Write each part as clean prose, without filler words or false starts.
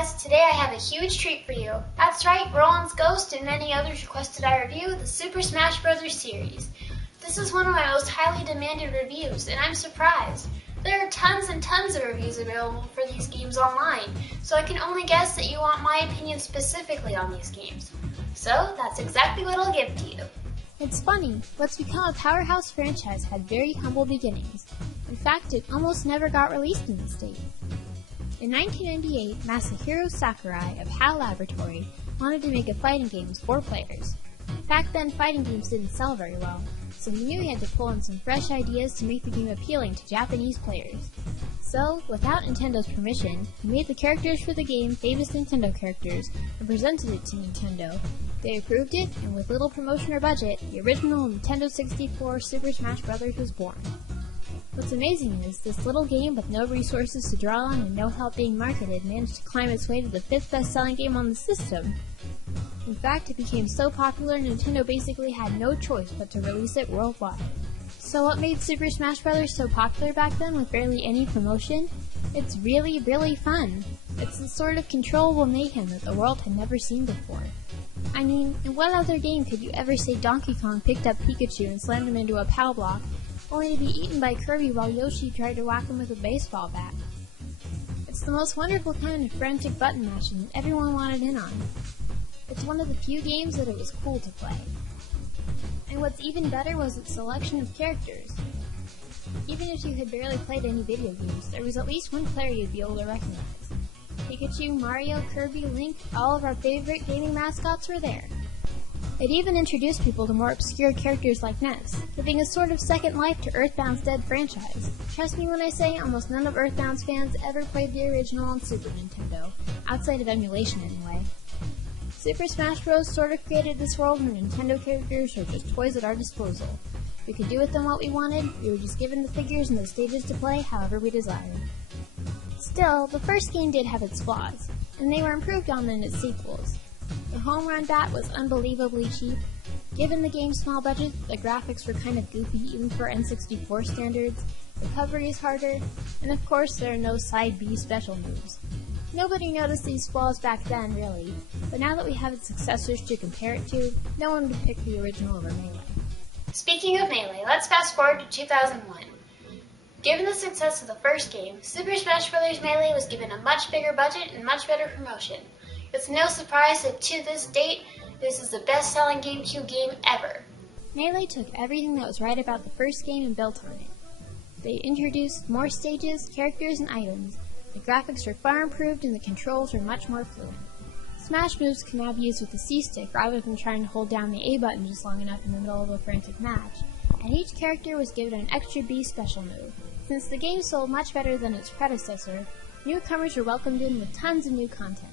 guys, today I have a huge treat for you. That's right, Roland's Ghost and many others requested I review the Super Smash Bros. Series. This is one of my most highly demanded reviews, and I'm surprised. There are tons and tons of reviews available for these games online, so I can only guess that you want my opinion specifically on these games. So that's exactly what I'll give to you. It's funny, what's become a powerhouse franchise had very humble beginnings. In fact, it almost never got released in the States. In 1998, Masahiro Sakurai of HAL Laboratory wanted to make a fighting game with 4 players. Back then, fighting games didn't sell very well, so he knew he had to pull in some fresh ideas to make the game appealing to Japanese players. So, without Nintendo's permission, he made the characters for the game famous Nintendo characters and presented it to Nintendo. They approved it, and with little promotion or budget, the original Nintendo 64 Super Smash Bros. Was born. What's amazing is, this little game with no resources to draw on and no help being marketed managed to climb its way to the 5th best-selling game on the system. In fact, it became so popular Nintendo basically had no choice but to release it worldwide. So what made Super Smash Bros. So popular back then with barely any promotion? It's really, really fun. It's the sort of controllable mayhem that the world had never seen before. I mean, in what other game could you ever say Donkey Kong picked up Pikachu and slammed him into a POW block, only to be eaten by Kirby while Yoshi tried to whack him with a baseball bat? It's the most wonderful kind of frantic button mashing that everyone wanted in on. It's one of the few games that it was cool to play. And what's even better was its selection of characters. Even if you had barely played any video games, there was at least one player you'd be able to recognize. Pikachu, Mario, Kirby, Link, all of our favorite gaming mascots were there. It even introduced people to more obscure characters like Ness, giving a sort of second life to Earthbound's dead franchise. Trust me when I say almost none of Earthbound's fans ever played the original on Super Nintendo, outside of emulation anyway. Super Smash Bros. Sort of created this world where Nintendo characters were just toys at our disposal. We could do with them what we wanted, we were just given the figures and the stages to play however we desired. Still, the first game did have its flaws, and they were improved on in its sequels. The home run bat was unbelievably cheap. Given the game's small budget, the graphics were kind of goofy even for N64 standards, recovery is harder, and of course there are no side B special moves. Nobody noticed these flaws back then, really, but now that we have its successors to compare it to, no one would pick the original over Melee. Speaking of Melee, let's fast forward to 2001. Given the success of the first game, Super Smash Bros. Melee was given a much bigger budget and much better promotion. It's no surprise that to this date, this is the best-selling GameCube game ever. Melee took everything that was right about the first game and built on it. They introduced more stages, characters, and items. The graphics were far improved and the controls were much more fluid. Smash moves can now be used with the C-stick rather than trying to hold down the A button just long enough in the middle of a frantic match, and each character was given an extra B special move. Since the game sold much better than its predecessor, newcomers were welcomed in with tons of new content.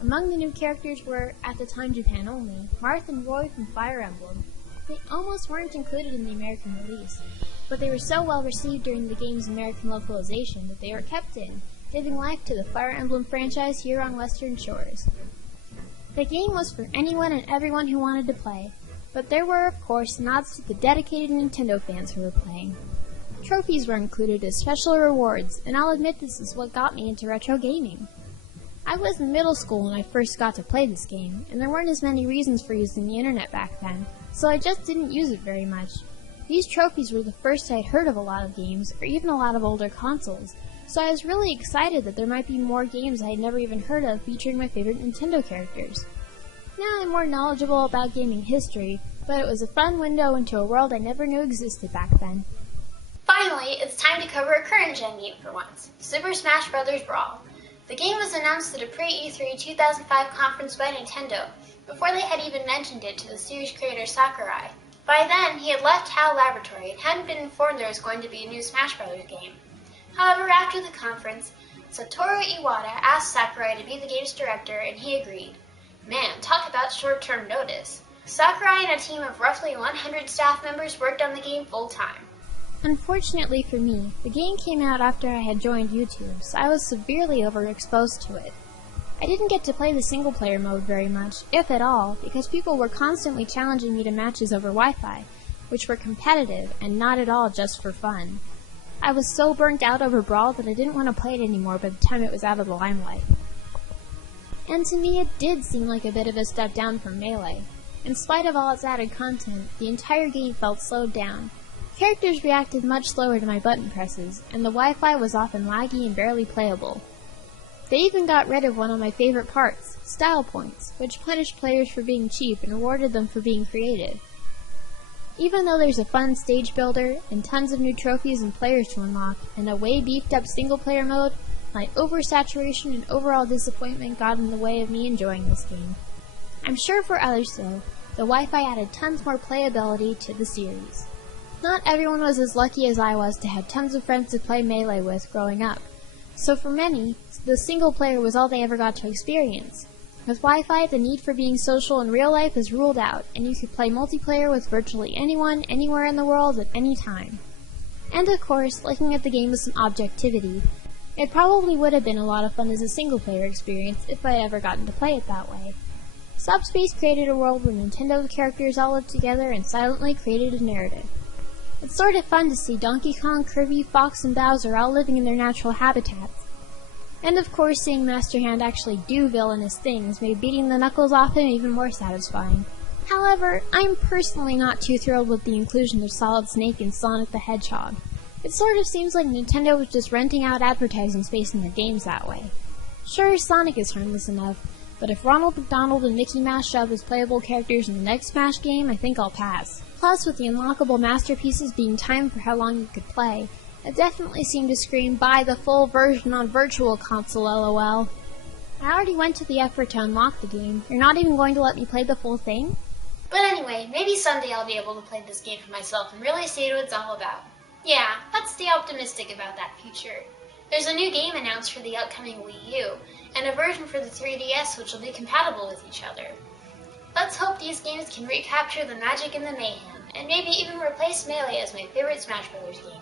Among the new characters were, at the time Japan only, Marth and Roy from Fire Emblem. They almost weren't included in the American release, but they were so well received during the game's American localization that they were kept in, giving life to the Fire Emblem franchise here on Western Shores. The game was for anyone and everyone who wanted to play, but there were, of course, nods to the dedicated Nintendo fans who were playing. Trophies were included as special rewards, and I'll admit this is what got me into retro gaming. I was in middle school when I first got to play this game, and there weren't as many reasons for using the internet back then, so I just didn't use it very much. These trophies were the first I'd heard of a lot of games, or even a lot of older consoles, so I was really excited that there might be more games I had never even heard of featuring my favorite Nintendo characters. Now I'm more knowledgeable about gaming history, but it was a fun window into a world I never knew existed back then. Finally, it's time to cover a current-gen game for once, Super Smash Bros. Brawl. The game was announced at a pre-E3 2005 conference by Nintendo, before they had even mentioned it to the series creator Sakurai. By then, he had left HAL Laboratory and hadn't been informed there was going to be a new Smash Bros. Game. However, after the conference, Satoru Iwata asked Sakurai to be the game's director, and he agreed. Man, talk about short-term notice. Sakurai and a team of roughly 100 staff members worked on the game full-time. Unfortunately for me, the game came out after I had joined YouTube, so I was severely overexposed to it. I didn't get to play the single-player mode very much, if at all, because people were constantly challenging me to matches over Wi-Fi, which were competitive and not at all just for fun. I was so burnt out over Brawl that I didn't want to play it anymore by the time it was out of the limelight. and to me it did seem like a bit of a step down from Melee. In spite of all its added content, the entire game felt slowed down. Characters reacted much slower to my button presses, and the Wi-Fi was often laggy and barely playable. They even got rid of one of my favorite parts, style points, which punished players for being cheap and rewarded them for being creative. Even though there's a fun stage builder, and tons of new trophies and players to unlock, and a way beefed up single player mode, my oversaturation and overall disappointment got in the way of me enjoying this game. I'm sure for others though, the Wi-Fi added tons more playability to the series. Not everyone was as lucky as I was to have tons of friends to play Melee with growing up, so for many, the single player was all they ever got to experience. With Wi-Fi, the need for being social in real life is ruled out, and you could play multiplayer with virtually anyone, anywhere in the world, at any time. And of course, looking at the game with some objectivity, it probably would have been a lot of fun as a single-player experience if I had ever gotten to play it that way. Subspace created a world where Nintendo characters all lived together and silently created a narrative. It's sort of fun to see Donkey Kong, Kirby, Fox, and Bowser all living in their natural habitats. And of course, seeing Master Hand actually do villainous things made beating the knuckles off him even more satisfying. However, I'm personally not too thrilled with the inclusion of Solid Snake and Sonic the Hedgehog. It sort of seems like Nintendo was just renting out advertising space in their games that way. Sure, Sonic is harmless enough, but if Ronald McDonald and Mickey Mouse show up as playable characters in the next Smash game, I think I'll pass. Plus, with the unlockable masterpieces being timed for how long you could play, it definitely seemed to scream, buy the full version on Virtual Console, lol. I already went to the effort to unlock the game. You're not even going to let me play the full thing? But anyway, maybe someday I'll be able to play this game for myself and really see what it's all about. Yeah, let's stay optimistic about that future. There's a new game announced for the upcoming Wii U, and a version for the 3DS which will be compatible with each other. Let's hope these games can recapture the magic and the mayhem, and maybe even replace Melee as my favorite Smash Bros. Game.